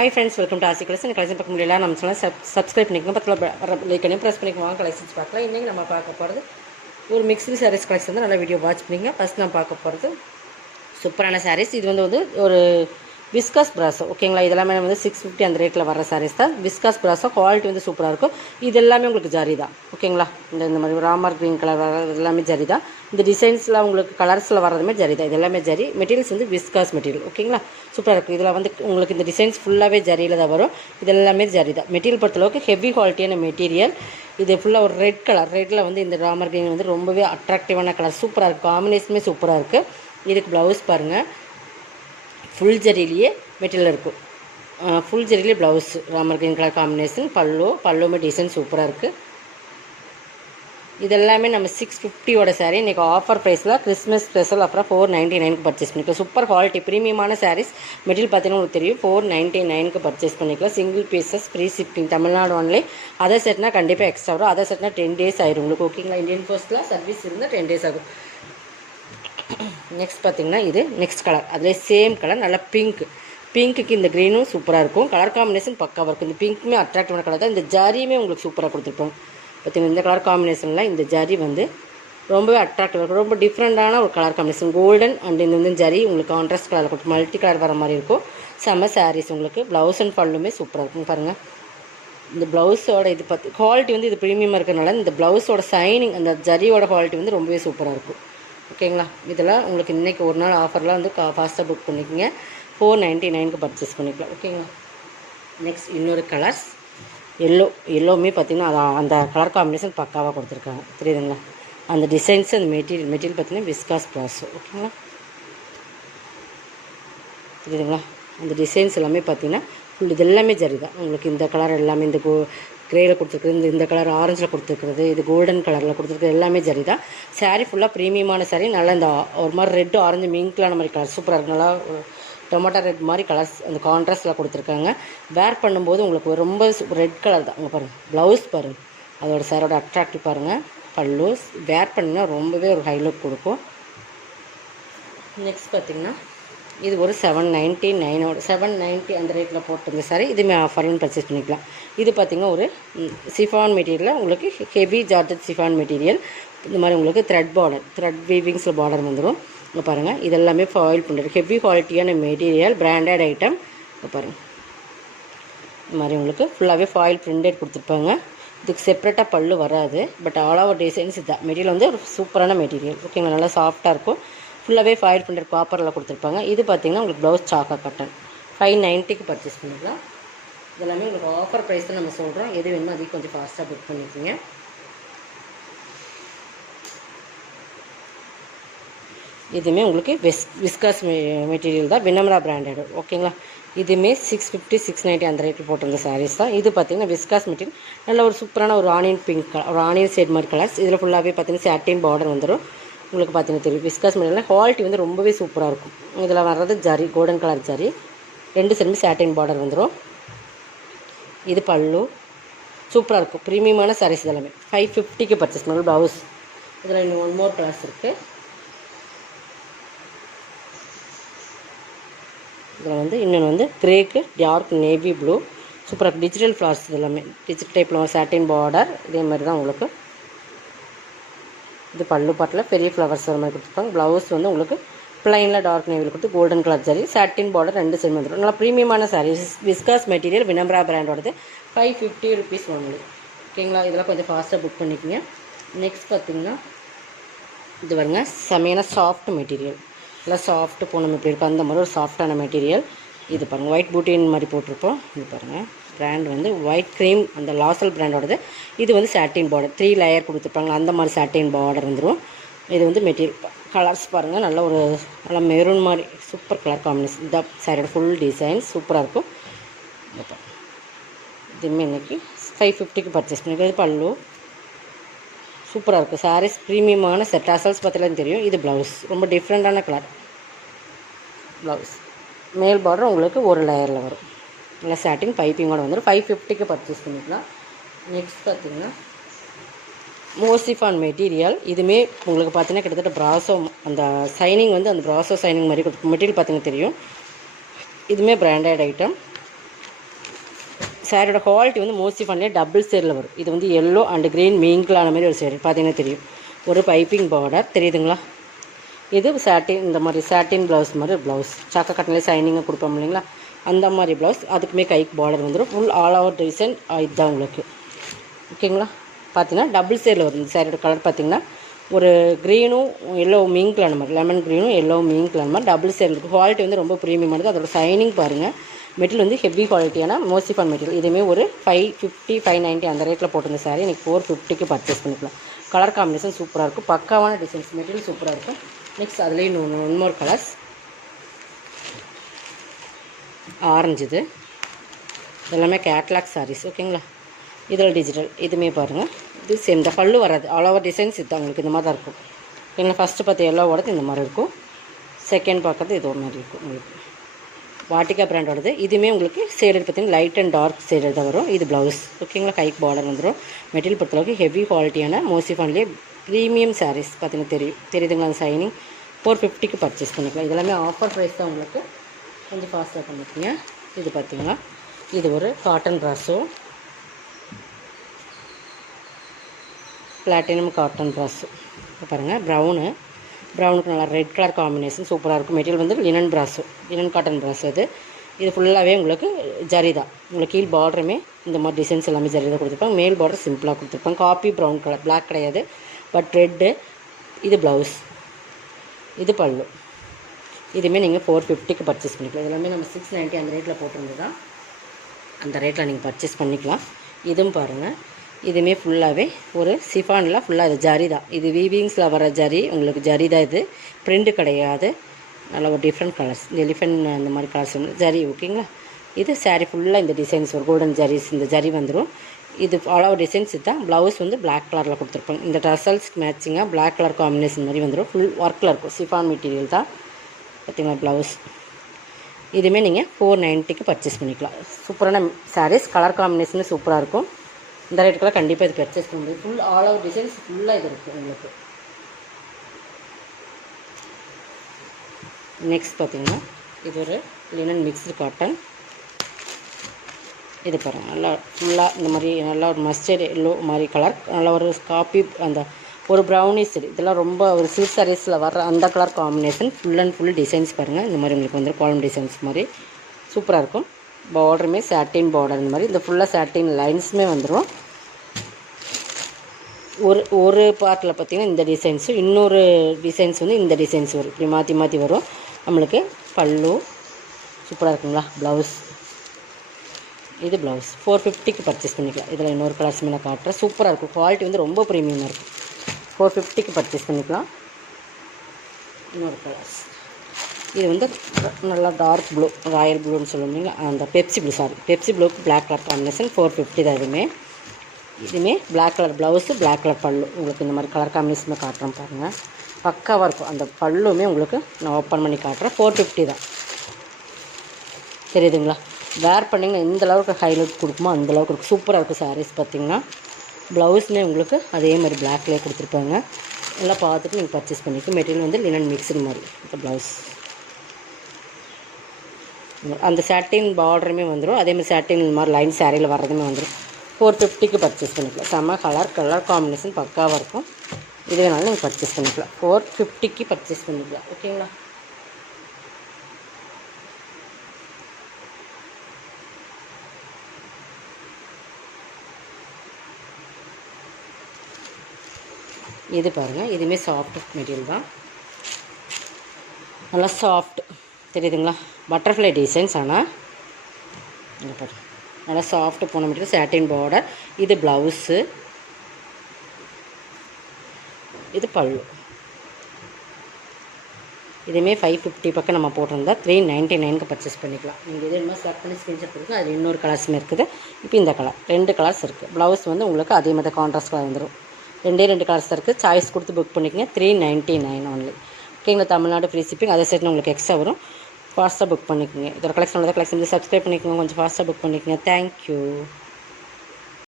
Hi friends, welcome to ஆசி collection. Collection பார்க்க முடியல நம்ம சேனல் சப்ஸ்கிரைப் பண்ணிக்கணும். பக்கத்தில் லைக் பண்ணி ப்ரெஸ் பண்ணிக்குவாங்க. கலெக்ஷன்ஸ் பார்க்கலாம். இன்றைக்கி நம்ம பார்க்க போகிறது ஒரு மிக்ஸ்டு சாரீஸ் கலெக்ஷன் தான். நல்லா வீடியோ வாட்ச் பண்ணிங்க. ஃபஸ்ட் நம்ம பார்க்க போகிறது சூப்பரான சாரீஸ். இது வந்து ஒரு விஸ்காஸ் பிராஸோ, ஓகேங்களா. இதெல்லாமே வந்து 650 அந்த ரேட்டில் வர சாரீஸ் தான். விஸ்காஸ் பிராஸோ குவாலிட்டி வந்து சூப்பராக இருக்கும். இது எல்லாமே உங்களுக்கு ஜரி தான், ஓகேங்களா. இந்த மாதிரி ராமர் க்ரீன் கலர் வர்றது எல்லாமே ஜரி தான். இந்த டிசைன்ஸில் உங்களுக்கு கலர்ஸில் வர்றதுமே ஜரி தான். இது எல்லாமே ஜரி. மெட்டீரியல்ஸ் வந்து விஸ்காஸ் மெட்டீரியல், ஓகேங்களா. சூப்பராக இருக்கும். இதில் வந்து உங்களுக்கு இந்த டிசைன்ஸ் ஃபுல்லாகவே ஜரியில் தான் வரும். இது எல்லாமே ஜரி தான். மெட்டீரியல் பொறுத்தளவுக்கு ஹெவி குவாலிட்டியான மெட்டீரியல். இது ஃபுல்லாக ஒரு ரெட் கலர். ரெட்டில் வந்து இந்த ராமர் க்ரீன் வந்து ரொம்பவே அட்ராக்டிவான கலர். சூப்பராக இருக்குது. காம்பினேஷனுமே சூப்பராக இருக்குது. இதுக்கு ப்ளவுஸ் பாருங்கள், ஃபுல் ஜரிலேயே மெட்டீரியல் இருக்கும். ஃபுல் ஜரிலே blouse Ramar green colour combination. பல்லுமே டிசைன் சூப்பராக இருக்குது. இதெல்லாமே நம்ம 650 சாரீ. இன்றைக்கி ஆஃபர் ப்ரைஸில் கிறிஸ்மஸ் ஸ்பெஷல் அப்புறம் 499 பர்ச்சேஸ் பண்ணிக்கலாம். சூப்பர் குவாலிட்டி ப்ரீமியமான சாரீஸ். மெட்டீரியல் பார்த்தீங்கன்னா உங்களுக்கு தெரியும். 499 பர்ச்சேஸ் பண்ணிக்கலாம். Single pieces free shipping. Tamil Nadu only. Other செட்னா கண்டிப்பாக எக்ஸ்ட்ரா வரும். அதர் செட்னா 10 days ஆயிரும் உங்களுக்கு, ஓகேங்களா. இந்தியன் போஸ்ட்டில் சர்வீஸ் இருந்தால் 10 days ஆகும். நெக்ஸ்ட் பார்த்திங்கன்னா இது நெக்ஸ்ட் கலர். அதிலே சேம் கலர், நல்லா பிங்க்குக்கு இந்த க்ரீனும் சூப்பராக இருக்கும். கலர் காம்பினேஷன் பக்காவாக இருக்கும். இந்த பிங்க்குமே அட்ராக்டிவான கலர் தான். இந்த ஜாரியுமே உங்களுக்கு சூப்பராக கொடுத்துருப்போம். பார்த்திங்கன்னா இந்த கலர் காம்பினேஷனில் இந்த ஜரி வந்து ரொம்பவே அட்ராக்டிவாக இருக்கும். ரொம்ப டிஃப்ரெண்ட்டான ஒரு கலர் காம்பினேஷன். கோல்டன் அண்ட் இந்த வந்து ஜரி உங்களுக்கு கான்ட்ராஸ்ட் கலர் கொடுத்து மல்டி கலர் வர மாதிரி இருக்கும். செம்ம சாரீஸ். உங்களுக்கு ப்ளவுஸ் அண்ட் பல்லுமே சூப்பராக இருக்கும். பாருங்கள், இந்த ப்ளவுஸோட இது குவாலிட்டி வந்து இது ப்ரீமியமாக இருக்கிறனால இந்த ப்ளவுஸோட சைனிங், அந்த ஜரியோட குவாலிட்டி வந்து ரொம்பவே சூப்பராக இருக்கும், ஓகேங்களா. இதெல்லாம் உங்களுக்கு இன்றைக்கி ஒரு நாள் ஆஃபர்லாம் வந்து ஃபாஸ்ட்டாக புக் பண்ணிக்கோங்க. 499 பர்ச்சேஸ் பண்ணிக்கலாம், ஓகேங்களா. நெக்ஸ்ட் இன்னொரு கலர்ஸ் எல்லோவுமே பார்த்திங்கன்னா அந்த கலர் காம்பினேஷன் பக்காவாக கொடுத்துருக்காங்க, தெரியுதுங்களா. அந்த டிசைன்ஸ், அந்த மெட்டீரியல் பார்த்திங்கன்னா விஸ்காஸ் ப்ராஸோ, ஓகேங்களா. தெரியுதுங்களா. அந்த டிசைன்ஸ் எல்லாமே பார்த்திங்கன்னா ஃபுல் இது எல்லாமே ஜரி தான். உங்களுக்கு இந்த கலர் எல்லாமே இந்த கிரேயில் கொடுத்துருக்குறது, இந்த கலர் ஆரஞ்சில் கொடுத்துருக்குறது, இது கோல்டன் கலரில் கொடுத்துருக்குறது எல்லாமே ஜரி தான். சாரீ ஃபுல்லாக ப்ரீமியமான சாரீ. நல்லா இந்த ஒரு மாதிரி ரெட்டு ஆரஞ்சு மிங்க்லான மாதிரி கலர் சூப்பராக இருக்குது. நல்லா டொமேட்டோ ரெட் மாதிரி கலர்ஸ் அந்த கான்ட்ராஸ்ட்டில் கொடுத்துருக்காங்க. வேர் பண்ணும்போது உங்களுக்கு ரொம்ப ரெட் கலர் தான். அங்கே பாருங்கள், ப்ளவுஸ் பாருங்கள், அதோட சாரோட அட்ராக்டிவ் பாருங்கள். பல்லு வேர் பண்ணிங்கன்னா ரொம்பவே ஒரு ஹைலைட் கொடுக்கும். நெக்ஸ்ட் பார்த்திங்கன்னா இது ஒரு 790 அந்த ரேட்டில் போட்டிருந்த சாரி. இதுவுமே ஆஃபர்னு பர்ச்சேஸ் பண்ணிக்கலாம். இது பார்த்திங்கன்னா ஒரு சிஃபான் மெட்டீரியலில் உங்களுக்கு ஹெவி ஜார்ஜட் சிஃபான் மெட்டீரியல். இந்த மாதிரி உங்களுக்கு த்ரெட் வீவிங்ஸில் பார்டர் வந்துடும். இங்கே பாருங்கள், இதெல்லாமே ஃபாயில் பண்ணுறது ஹெவி குவாலிட்டியான மெட்டீரியல், பிராண்டட் ஐட்டம். இங்கே பாருங்கள், இந்த மாதிரி உங்களுக்கு ஃபுல்லாகவே ஃபாயில் பிரிண்டட் கொடுத்துருப்பாங்க. இதுக்கு செப்ரேட்டாக பல்லு வராது. பட் ஆல் ஓவர் டிசைன்ஸ் இதுதான். மெட்டீரியல் வந்து ஒரு சூப்பரான மெட்டீரியல், ஓகேங்களா. நல்லா சாஃப்டாக இருக்கும். ஃபுல்லாகவே ஃபாயில் பிரிண்டட் காப்பரில் கொடுத்துருப்பாங்க. இது பார்த்திங்கன்னா உங்களுக்கு ப்ளவுஸ் சாக்கா கட்டன். 590 பர்ச்சேஸ் பண்ணிக்கலாம். இதெல்லாமே உங்களுக்கு ஆஃபர் ப்ரைஸ் தான் நம்ம சொல்கிறோம். எது வேணுமோ அதுக்கு கொஞ்சம் ஃபாஸ்ட்டாக புக் பண்ணிக்கோங்க. இதுவுமே உங்களுக்கு விஸ்காஸ் மெட்டீரியல் தான். வினம்ரா பிராண்டட், ஓகேங்களா. இதுவுமே 650 690 அந்த ரேட்டில் போட்டிருந்த சாரீஸ் தான். இது பார்த்திங்கன்னா விஸ்காஸ் மெட்டீரியல். நல்ல ஒரு சூப்பரான ஒரு ஆனியன் பிங்க் கலர், ஒரு ஆனியன் ஷேட் மாதிரி கலர்ஸ். இதில் ஃபுல்லாகவே பார்த்திங்கன்னா சாட்டின் பார்டர் வந்துடும். உங்களுக்கு பார்த்திங்கன்னா தெரியும். விஸ்காஸ் மெட்டீரியல் குவாலிட்டி வந்து ரொம்பவே சூப்பராக இருக்கும். இதில் வர்றது ஜரி, கோல்டன் கலர் ஜரி. 2 சைடுமே சாட்டின் பார்டர் வந்துடும். இது பல்லு சூப்பராக இருக்கும். ப்ரீமியமான சாரீஸ் இதெல்லாமே 550 பர்ச்சேஸ் பண்ணணும். ப்ளவுஸ் இதில் இன்னும் 1 more கலர்ஸ் இருக்குது. இதில் வந்து இன்னொன்று வந்து கிரேக்கு டார்க் நேவி ப்ளூ சூப்பராக டிஜிட்டல் ஃப்ளார்ஸ். இதெல்லாமே டிஜிட்டல் டைப்பில் சாட்டின் பார்டர். இதே மாதிரி தான் உங்களுக்கு இது பல்லு பாட்டில் பெரிய ஃப்ளவர்ஸ் வர மாதிரி கொடுத்துருப்பாங்க. ப்ளவுஸ் வந்து உங்களுக்கு ப்ளைனில் டார்க் நேவியில் கொடுத்து golden colour sari, satin border 2 side வந்துடும். நல்லா ப்ரீமியமான சாரீஸ். விஸ்காஸ் மெட்டீரியல், வினம்ரா பிராண்டோடது. 550 rupees ஒன்லி, ஓகேங்களா. இதெல்லாம் கொஞ்சம் ஃபாஸ்ட்டாக புக் பண்ணிக்கோங்க. நெக்ஸ்ட் பார்த்திங்கன்னா இது பாருங்க, செமையான சாஃப்ட் மெட்டீரியல். நல்லா சாஃப்ட்டு பூனம் எப்படி இருக்கும் அந்த மாதிரி ஒரு சாஃப்டான மெட்டீரியல். இது பாருங்கள், ஒயிட் பூட்டின் மாதிரி போட்டிருப்போம். இது பாருங்கள், பிராண்ட் வந்து ஒயிட் க்ரீம், அந்த லாசல் பிராண்டோடது. இது வந்து சாட்டின் பார்டர் 3 லேயர் கொடுத்துருப்பாங்க. அந்த மாதிரி சாட்டின் பார்டர் வந்துடும். இது வந்து மெட்டீரியல் கலர்ஸ் பாருங்கள், நல்ல ஒரு நல்லா மெரூன் மாதிரி சூப்பர் கலர் காம்பினேஷன். இந்த சாரியோட ஃபுல் டிசைன் சூப்பராக இருக்கும். இதுவுமே இன்றைக்கி 550 பர்ச்சேஸ் பண்ணிக்கலாம். இது பல்லு சூப்பராக இருக்கும். சாரீஸ் ப்ரீமியமான செட். அசல்ஸ் பார்த்தாலும் தெரியும். இது ப்ளவுஸ் ரொம்ப டிஃப்ரெண்ட்டான கலர் ப்ளவுஸ். மேல் பார்டர் உங்களுக்கு ஒரு லேயரில் வரும். இல்லை சாட்டின் பைப்பிங்கோடு வந்துடும். 550 பர்ச்சேஸ் பண்ணிக்கலாம். நெக்ஸ்ட் பார்த்திங்கன்னா மோசிஃபான் மெட்டீரியல். இதுவுமே உங்களுக்கு பார்த்தீங்கன்னா கிட்டத்தட்ட ப்ராசோ, அந்த சைனிங் வந்து அந்த ப்ராசோ சைனிங் மாதிரி கொடுக்கும். மெட்டீரியல் பார்த்திங்கன்னா தெரியும். இதுவுமே பிராண்டட் ஐட்டம். சாரியோட குவாலிட்டி வந்து மோஸ்ட்லி பண்ணலே டபுள் ஷேடில் வரும். இது வந்து எல்லோ அண்ட் க்ரீன் மிங்கிளான மாதிரி ஒரு ஷேடு பார்த்தீங்கன்னா தெரியும். ஒரு பைப்பிங் பார்டர் தெரியுதுங்களா. இது சாட்டின், இந்த மாதிரி சாட்டின் ப்ளவுஸ் மாதிரி ப்ளவுஸ், சாக்கா கட்டனில் சைனிங்காக கொடுப்போம் இல்லைங்களா, அந்த மாதிரி ப்ளவுஸ். அதுக்குமே கைக்கு பார்டர் வந்துடும். ஃபுல் ஆல் ஓவர் டிசைன் இதுதான் உங்களுக்கு. ஓகேங்களா. பார்த்தீங்கன்னா டபுள் ஷேடில் வரும். இந்த சாரியோட கலர் பார்த்திங்கன்னா ஒரு க்ரீனும் எல்லோ மிங்கிளான மாதிரி, லெமன் க்ரீனும் எல்லோ மிங்கிளான மாதிரி டபுள் ஷேட் இருக்குது. குவாலிட்டி வந்து ரொம்ப ப்ரீமியமானது. அதோட சைனிங் பாருங்கள். மெட்டீரியல் வந்து ஹெவி குவாலிட்டியான மோசிஃபான் மெட்டீரியல். இதுவுமே ஒரு 550 590 அந்த ரேட்டில் போட்டிருந்த சாரி எனக்கு 450க்கு பர்ச்சேஸ் பண்ணிக்கலாம். கலர் காம்பினேஷன் சூப்பராக இருக்கும். பக்காவான டிசைன்ஸ், மெட்டீரியல் சூப்பராக இருக்கும். நெக்ஸ்ட் அதுலேயும் ஒன் மோர் கலர்ஸ். ஆரஞ்சு, இது எல்லாமே கேட்லாக் சாரீஸ். ஓகேங்களா. இதில் டிஜிட்டல் இதுவுமே பாருங்கள். இது சேம் இந்த பல்லு வராது. ஆல் ஓவர் டிசைன்ஸ் இது உங்களுக்கு இந்த மாதிரி தான் இருக்கும். ஓகேங்களா. ஃபஸ்ட்டு பார்த்து எல்லோவோடது இந்த மாதிரி இருக்கும். செகண்ட் பார்க்குறது இது ஒரு மாதிரி இருக்கும் உங்களுக்கு. வாட்டிகா பிராண்டோடது. இதுவுமே உங்களுக்கு ஷேடு பார்த்திங்கன்னா லைட் அண்ட் டார்க் ஷேடு தான் வரும். இது ப்ளவுஸ். ஓகேங்களா. கைக்கு பார்டர் வந்துடும். மெட்டீரியல் பொறுத்தளவுக்கு ஹெவி குவாலிட்டியான மோசிஃபான்லேயே ப்ரீமியம் சாரீஸ் பார்த்தீங்கன்னா தெரியுதுங்களா. அந்த சைனிங் 450க்கு பர்ச்சேஸ் பண்ணிக்கலாம். இதெல்லாமே ஆஃபர் ப்ரைஸ் தான் உங்களுக்கு. கொஞ்சம் ஃபாஸ்ட்டாக பண்ணிக்கோங்க. இது பார்த்திங்கன்னா இது ஒரு காட்டன் ப்ராஸோ, பிளாட்டினம் காட்டன் ப்ராஸோ. இப்போ பாருங்கள் ப்ரௌனுக்கு நல்லா ரெட் கலர் காம்பினேஷன் சூப்பராக இருக்கும். மெட்டீரியல் வந்து லினன் ப்ராஸோ, லினன் காட்டன் ப்ராஸோ. இது ஃபுல்லாகவே உங்களுக்கு ஜரி தான். உங்களுக்கு கீழ் பார்டருமே இந்த மாதிரி டிசைன்ஸ் எல்லாமே ஜரி தான் கொடுத்துருப்பாங்க. மேல் பார்டர் சிம்பிளாக கொடுத்துருப்பாங்க. காப்பி ப்ரௌன் கலர், பிளாக் கிடையாது, பட் ரெட்டு. இது ப்ளவுஸ், இது பல்லு. இதுவுமே நீங்கள் 450க்கு பர்ச்சேஸ் பண்ணிக்கலாம். இதெல்லாமே நம்ம 690 அந்த ரேட்டில் போட்டிருந்து தான், அந்த ரேட்டில் நீங்கள் பர்ச்சேஸ் பண்ணிக்கலாம். இதுவும் பாருங்கள். இதுவுமே ஃபுல்லாகவே ஒரு சிஃபானில் ஃபுல்லாக இது ஜரி தான். இது வீவிங்ஸில் வர ஜரி, உங்களுக்கு ஜரி தான். இது பிரிண்ட்டு கிடையாது. நல்ல ஒரு டிஃப்ரெண்ட் கலர்ஸ், இந்த எலிஃபென்ட் அந்த மாதிரி கலர்ஸ் வந்து ஜரி. ஓகேங்களா. இது சாரீ ஃபுல்லாக இந்த டிசைன்ஸ் ஒரு கோல்டன் ஜரிஸ், இந்த ஜரி வந்துடும். இது ஆல் ஓவர் டிசைன்ஸ் இதுதான். ப்ளவுஸ் வந்து பிளாக் கலரில் கொடுத்துருப்பாங்க. இந்த டசல்ஸ்க்கு மேட்சிங்காக பிளாக் கலர் காம்பினேஷன் மாதிரி வந்துடும். ஃபுல் ஒர்க்கில் இருக்கும். சிஃபான் மெட்டீரியல் தான். பார்த்திங்களா ப்ளவுஸ். இதுவுமே நீங்கள் 490க்கு பர்ச்சேஸ் பண்ணிக்கலாம். சூப்பரான சாரீஸ், கலர் காம்பினேஷனும் சூப்பராக இருக்கும். இந்த ரேட்டுக்கெல்லாம் கண்டிப்பாக இது பர்ச்சேஸ் பண்ண முடியும். ஃபுல் ஆல் ஓவர் டிசைன்ஸ் ஃபுல்லாக இது இருக்குது உங்களுக்கு. நெக்ஸ்ட் பார்த்திங்கன்னா இது ஒரு லினன் மிக்ஸ்டு காட்டன். இது பாருங்கள். நல்லா ஃபுல்லாக இந்த மாதிரி நல்லா ஒரு மஸ்டர்ட் எல்லோ மாதிரி கலர், நல்லா ஒரு காப்பி அந்த ஒரு ப்ரௌனிஷ். இதெல்லாம் ரொம்ப ஒரு சில்க் சாரீஸில் வர அந்த colour combination. Full and full designs பாருங்கள். இந்த மாதிரி உங்களுக்கு வந்து காலம் டிசைன்ஸ் மாதிரி சூப்பராக இருக்கும். பார்டருமே சாட்டின் பார்டர். இந்த மாதிரி இந்த ஃபுல்லாக சாட்டின் லைன்ஸுமே வந்துடும். ஒரு பார்ட்டில் பார்த்திங்கன்னா இந்த டிசைன்ஸும், இன்னொரு டிசைன்ஸ் வந்து இந்த டிசைன்ஸ் வரும். இப்படி மாற்றி மாற்றி வரும். நம்மளுக்கு பல்லு சூப்பராக இருக்குங்களா. ப்ளவுஸ், இது ப்ளவுஸ் 450க்கு பர்ச்சேஸ் பண்ணிக்கலாம். இதில் இன்னொரு கலர்ஸுமே நான் காட்டுறேன். சூப்பராக இருக்கும். குவாலிட்டி வந்து ரொம்ப ப்ரீமியமாக இருக்கும். 450க்கு பர்ச்சேஸ் பண்ணிக்கலாம். இன்னொரு கலர்ஸ். இது வந்து நல்லா டார்க் ப்ளூ, ராயல் ப்ளூன்னு சொல்லுவீங்க, அந்த பெப்சி ப்ளூக்கு பிளாக் கலர் காம்பினேஷன் 450 தான். இதுவுமே black colour blouse, black colour pallu. உங்களுக்கு இந்த மாதிரி கலர் காம்பினேஷனுமே காட்டுறேன் பாருங்கள். பக்காவாக இருக்கும். அந்த பல்லுமே உங்களுக்கு நான் ஓப்பன் பண்ணி காட்டுறேன். 450 தான். தெரியுதுங்களா. வேர் பண்ணிங்கன்னா எந்த அளவுக்கு ஹைலைட் கொடுக்குமோ அந்தளவுக்கு இருக்கும். சூப்பராக இருக்கும் சாரீஸ். பார்த்திங்கன்னா ப்ளவுஸுமே உங்களுக்கு அதே மாதிரி பிளாக்லேயே கொடுத்துருப்பாங்க. எல்லாம் பார்த்துட்டு நீங்கள் பர்ச்சேஸ் பண்ணிக்க. மெட்டீரியல் வந்து லினன் மிக்ஸ்டு மாதிரி இந்த ப்ளவுஸ். அந்த சாட்டின் பார்டருமே வந்துடும். அதே மாதிரி சாட்டின் இந்த மாதிரி லைன் சாரியில் வர்றதுமே வந்துடும். 450க்கு பர்ச்சேஸ் பண்ணிக்கலாம். செம்ம கலர் காம்பினேஷன் பக்காவாக இருக்கும். இது வேணாலும் நீங்கள் பர்ச்சேஸ் பண்ணிக்கலாம். 450க்கு பர்ச்சேஸ் பண்ணிக்கலாம். ஓகேங்களா. இது பாருங்கள். இதுவுமே சாஃப்ட் மெட்டீரியல் தான். நல்லா சாஃப்ட் தெரியுதுங்களா. Butterfly designs. ஆனால் இங்கே பாருங்கள் நல்லா சாஃப்ட் போன மெட்டீரியல், சாட்டின் பார்டர். இது ப்ளவுஸு, இது பல்லு. இதுவுமே 550 பக்கம் நம்ம போட்டிருந்தா 399க்கு பர்ச்சேஸ் பண்ணிக்கலாம். நீங்கள் இது என்ன செலக்ட் பண்ணி ஸ்க்ரீன்ஷாட் கொடுங்க. அது இன்னொரு கலர்ஸுமே இருக்குது. இப்போ இந்த கலர் 2 கலர்ஸ் இருக்குது. ப்ளவுஸ் வந்து உங்களுக்கு அதே மாதிரி கான்ட்ராஸ்ட் கலர் வந்துடும். 2 கலர்ஸ் இருக்குது. சாய்ஸ் கொடுத்து புக் பண்ணிக்கங்க. 399 ஒன்லி. ஓகேங்களா. Tamil Nadu free shipping. அதே சைட்னு உங்களுக்கு எக்ஸ்ட்ரா வரும். ஃபாஸ்ட்டாக புக் பண்ணிக்கோங்க. இதோட கலெக்ஷன் சப்ஸ்கிரைப் பண்ணிக்கோங்க. கொஞ்சம் ஃபாஸ்ட்டாக புக் பண்ணிக்கோங்க. தேங்க்யூ.